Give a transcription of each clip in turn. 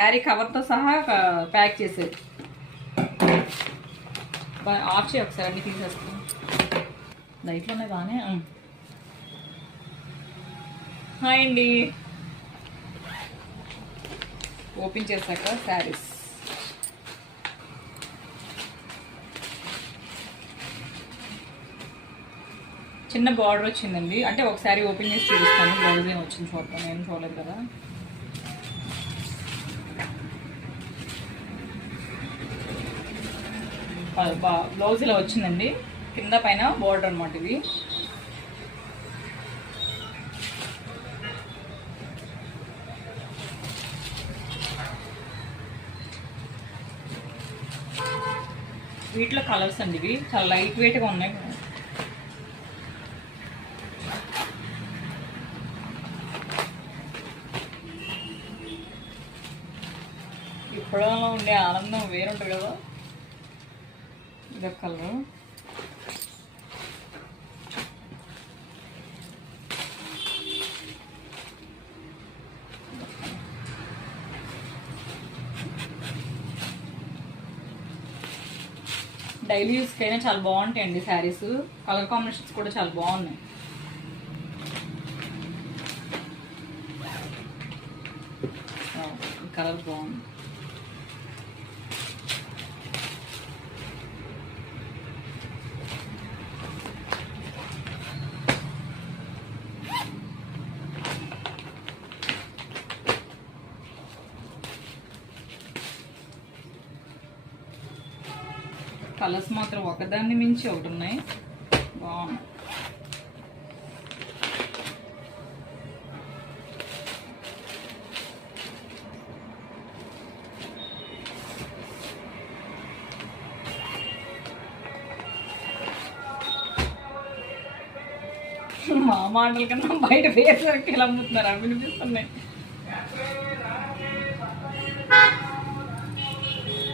శారీ కవర్తో సహా ప్యాక్ చేసేది. ఆఫ్ చేయి ఒకసారి, అన్ని తీసేస్తాం. లైట్లు ఉన్నాయి బాగానే. హాయ్ అండి. ఓపెన్ చేశాక శారీస్ చిన్న బార్డర్ వచ్చిందండి. అంటే ఒకసారి ఓపెన్ చేసి చూపిస్తాను. బ్లౌజ్ ఏమి వచ్చింది చూద్దాం. నేను చూడలేదు కదా. బ్లౌజ్ ఇలా వచ్చిందండి. కింద పైన బార్డర్ అనమాట ఇది. వీటిలో కలర్స్ అండి. ఇవి చాలా లైట్ వెయిట్గా ఉన్నాయి. ఇప్పుడు ఉండే ఆనందం వేరుంటుంది కదా. ఇదొక కలర్. డైలీ యూస్కి అయినా చాలా బాగుంటాయండి శారీస్. కలర్ కాంబినేషన్స్ కూడా చాలా బాగున్నాయి. కలర్ బాగుంది. కలర్స్ మాత్రం ఒకదాన్ని మించి ఒకటి ఉన్నాయి. బాగున్నాయి. మా మాటల కన్నా బయట వేసరికి ఇలా అమ్ముతున్నారు. అవి వినిపిస్తున్నాయి.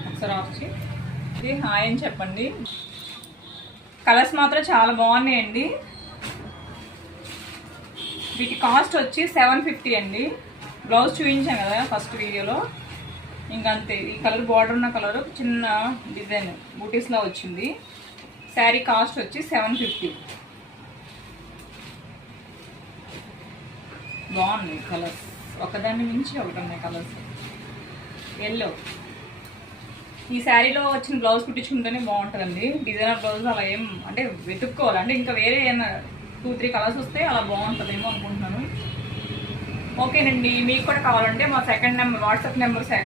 ఒకసారి ఆఫ్ చేయి. ఇది హాయ్ అని చెప్పండి. కలర్స్ మాత్రం చాలా బాగున్నాయండి. వీటి కాస్ట్ వచ్చి 750 అండి. బ్లౌజ్ చూపించాం కదా ఫస్ట్ వీడియోలో. ఇంకంతే. ఈ కలర్ బార్డర్ ఉన్న కలర్ చిన్న డిజైన్ బూటీస్లా వచ్చింది. శారీ కాస్ట్ వచ్చి 750. బాగున్నాయి కలర్స్. ఒకదాన్ని మించి ఒకటి ఉన్నాయి కలర్స్. ఎల్లో. ఈ శారీలో వచ్చిన బ్లౌజ్ కుట్టించుకుంటేనే బాగుంటుందండి. డిజైనర్ బ్లౌజ్ అలా ఏం అంటే వెతుక్కోవాలి. అంటే ఇంకా వేరే ఏమైనా 2-3 కలర్స్ వస్తే అలా బాగుంటుందేమో అనుకుంటున్నాను. ఓకేనండి. మీకు కూడా కావాలంటే మా సెకండ్ నెంబర్ వాట్సాప్ నెంబర్